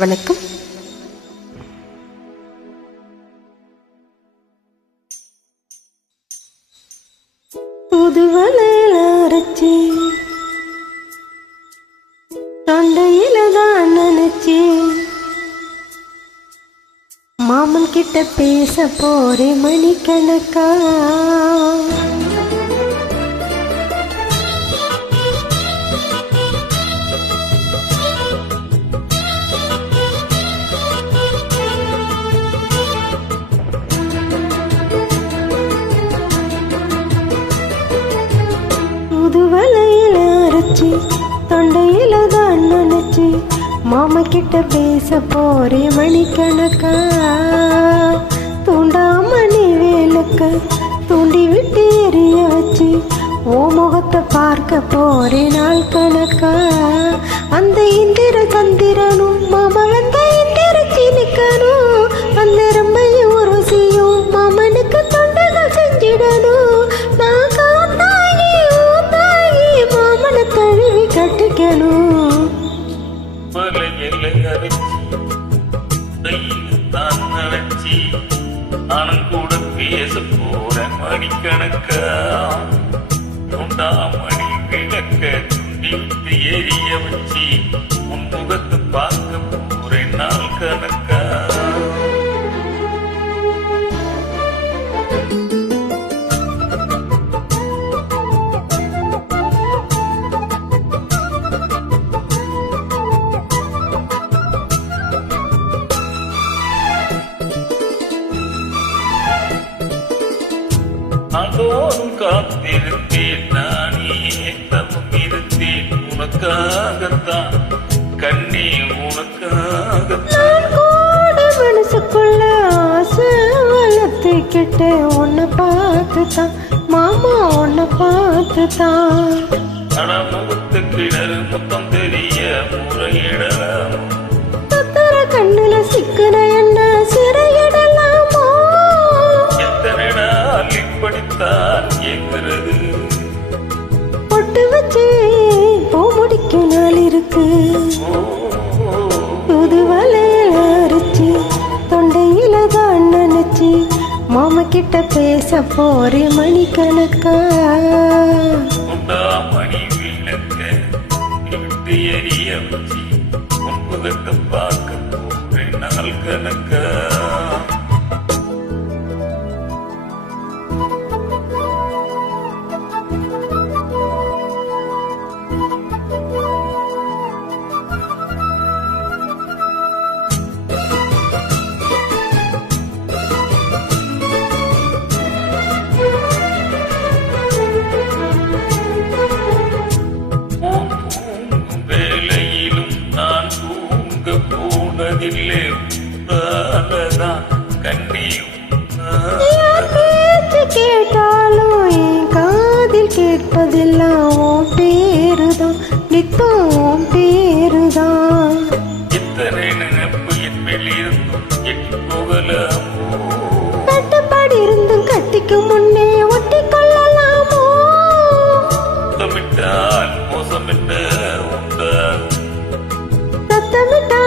வணக்கம். புதுவலையில அரைச்சி தொண்டையில தான் நினைச்சி மாமன் கிட்ட பேச போறேன் மணிக்கணக்கா. புதுவலையில அரைச்சி தொண்டையில தான் நினைச்சி மாமா கிட்ட பேச போறேன் மணிக்கணக்கா. தூண்டாமணி வேலுக்கு தூண்டி விட்டு எரிய வச்சு ஓ முகத்தை பார்க்க போறேன் நாள் கணக்கா. அந்த இந்திர சந்திரனும் மாமா வந்த இந்திர சீனிக்கணும். அந்த ரம்பையும் ருசியும் மாமனுக்கு தொண்டகள் செஞ்சிடணும். நான் காத்தாகி ஊத்தாகி மாமனை தழுவி கட்டிக்கணும். நானும் கூட பேச போறேன் மணிக்கணக்கா. மணி விளக்க துண்டி விட்டு எரிய வச்சு உன் முகத்தை பார்க்க போறேன் நாள் கணக்கா. அதோறும் காத்திருந்தேன் நானே தவம் இருந்தேன் உனக்காகத்தான் கண்ணே உனக்காகத்தான். மனசுக்குள்ள ஆசை வளர்த்துக்கிட்ட உன்னை பார்த்துதான் மாமா உன்னை பார்த்துதான். ஆனா முகத்து கிணறு மொத்தம் தெரிய முறையிடலாம். தத்தர கண்ணுல சிக்கன என்ன சிறையிடலாமோ. எத்தனை நாள் இப்படித்தான் எங்கிறது. பொட்டு வச்சு பூ முடிக்க நாள் இருக்கு. புதுவலையில அரைச்சி தொண்டையில தான் நினைச்சி மாமா கிட்ட பேச போறேன் மணிக்கணக்கா. மணி விளக்க விட்டு எரிய வச்சு உன் முகத்தை பார்க்க போறேன் நாள் கணக்கா. போனதில்லை உன்னாலதான் கண்ணியும் பேச்சு கேட்டாலும் என் காதில் கேட்பதெல்லாம் உன் பேருதான் நித்தம் உன் பேருதான். எத்தனை நினைப்பு என் வெளியிருந்தும் எட்டி போகலாமோ. கட்டுப்பாடு இருந்தும் கட்டிக்கு முன்னே ஒட்டி கொள்ளலாமோ. முத்தமிட்டால் மோசமிட்ட உண்டா. சத்தமிட்டா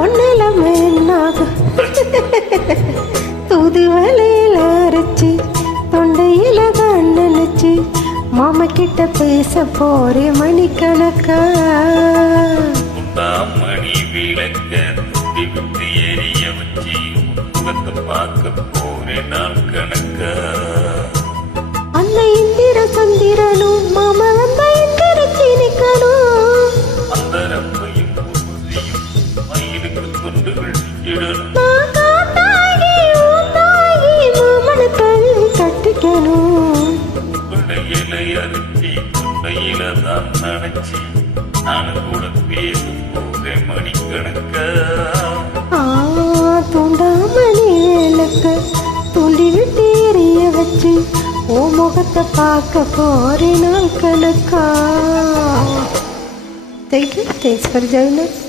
ஒன்னிலமே என்னாகும். புதுவலையில அரைச்சி தொண்டையில தான் நினைச்சி மாமா கிட்ட பேச போறேன் மணிக்கணக்கா. மணி விளக்க துண்டி விட்டு எரிய வச்சு முகத்தை பார்க்க போறேன் நாள் கணக்கா. அந்த இந்திர சந்திரனும் மாமா வந்த இந்திர சீனிக்கணும். அந்த ரம்பையும் ருசியும் மயிலுக்கு துண்டுகள் இடணும். நான் காத்தாகி ஊத்தாகி மாமனை தழுவி கட்டிக்கணும். பிள்ளையிலை அரிசி துண்டையில தான் நினைச்சி நானும் கூட பேச போறேன் மணிக்கணக்கா. தூண்டாமணி வேலுக்கு தூண்டி விட்டு எரிய வச்சு ஓ முகத்தை பார்க்க போறேன் நாள் கணக்கா. Thank you. Thanks for joining us.